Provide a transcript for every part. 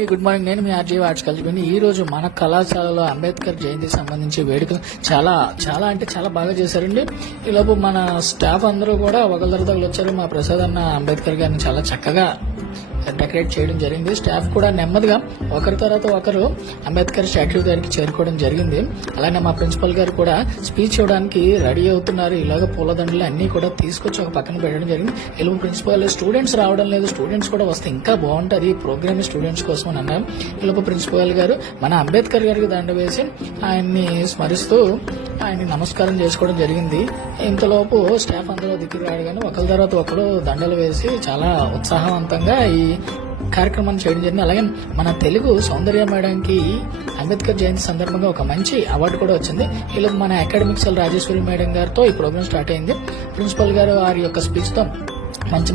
Good morning. నేను మీ RJ arts కలిసిపోయింది. ఈ రోజు మన కళాశాలలో అంబేద్కర్ జయంతికి సంబంధించి వేడుకలు చాలా బాగా చేశారండి. ఈలోపు మన స్టాఫ్ అందరూ కూడా ఒకరి దగ్గర వచ్చారు. మా ప్రసాద్ అన్న అంబేద్కర్ గారిని చాలా చక్కగా డెకరేట్ చేయడం జరిగింది. స్టాఫ్ కూడా నెమ్మదిగా ఒకరి తర్వాత ఒకరు అంబేద్కర్ స్టాట్యూ దగ్గరికి చేరుకోవడం జరిగింది. అలానే మా ప్రిన్సిపల్ గారు కూడా స్పీచ్ ఇవ్వడానికి రెడీ అవుతున్నారు. ఇలాగ పూలదండలు అన్ని కూడా తీసుకొచ్చి ఒక పక్కన పెట్టడం జరిగింది. ఇలా ప్రిన్సిపల్ స్టూడెంట్స్ రావడం లేదు, స్టూడెంట్స్ కూడా వస్తే ఇంకా బాగుంటుంది ఈ ప్రోగ్రామ్ స్టూడెంట్స్ కోసం అని అన్నారు. ఇలా ప్రిన్సిపల్ గారు మన అంబేద్కర్ గారికి దండ వేసి ఆయన్ని స్మరిస్తూ ఆయన్ని నమస్కారం చేసుకోవడం జరిగింది. ఇంతలోపు స్టాఫ్ అందరూ దిక్కుకు రాడు ఒకరి తర్వాత ఒకరు దండలు వేసి చాలా ఉత్సాహవంతంగా ఈ కార్యక్రమాన్ని చేయడం జరిగింది. అలాగే మన తెలుగు సౌందర్య మేడంకి అంబేద్కర్ జయంతి సందర్భంగా ఒక మంచి అవార్డు కూడా వచ్చింది. ఇలా మన అకాడమిక్స్ రాజేశ్వరి మేడం గారితో ఈ ప్రోగ్రామ్ స్టార్ట్ అయింది. ప్రిన్సిపల్ గారు వారి యొక్క స్పీచ్ తో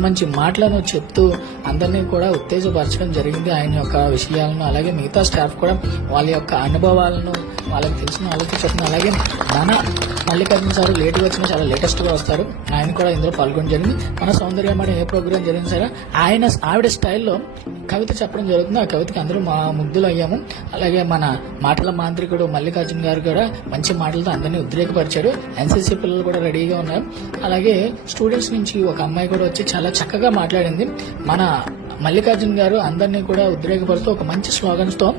మంచి మాటలను చెప్తూ అందరినీ కూడా ఉత్తేజపరచడం జరిగింది. ఆయన యొక్క విషయాలను అలాగే మిగతా స్టాఫ్ కూడా వాళ్ళ యొక్క అనుభవాలను వాళ్ళకి తెలిసిన వాళ్ళకి చెప్పిన అలాగే మన మల్లికార్జున సార్ లేట్గా వచ్చినా చాలా లేటెస్ట్ గా వస్తారు. ఆయన కూడా ఇందులో పాల్గొనడం జరిగింది. మన సౌందర్య మేడం ఏ ప్రోగ్రామ్ జరిగింది సరే ఆవిడ స్టైల్లో కవిత చెప్పడం జరుగుతుంది. ఆ కవితకి అందరూ మా ముగ్ధులు అయ్యాము. అలాగే మన మాటల మాంత్రికుడు మల్లికార్జున గారు కూడా మంచి మాటలతో అందరినీ ఉద్రేకపరిచారు. ఎన్సీసీ పిల్లలు కూడా రెడీగా ఉన్నారు. అలాగే స్టూడెంట్స్ నుంచి ఒక అమ్మాయి కూడా వచ్చి చాలా చక్కగా మాట్లాడింది. మన మల్లికార్జున గారు అందరినీ కూడా ఉద్రేకపరుస్తూ ఒక మంచి స్లోగన్స్ తో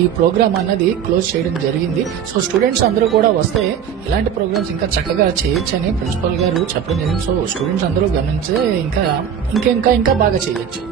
ఈ ప్రోగ్రామ్ అన్నది క్లోజ్ చేయడం జరిగింది. సో స్టూడెంట్స్ అందరూ కూడా వస్తే ఇలాంటి ప్రోగ్రామ్స్ ఇంకా చక్కగా చేయొచ్చని ప్రిన్సిపల్ గారు చెప్పడం జరిగింది. సో స్టూడెంట్స్ అందరూ గమనించే ఇంకా బాగా చేయొచ్చు.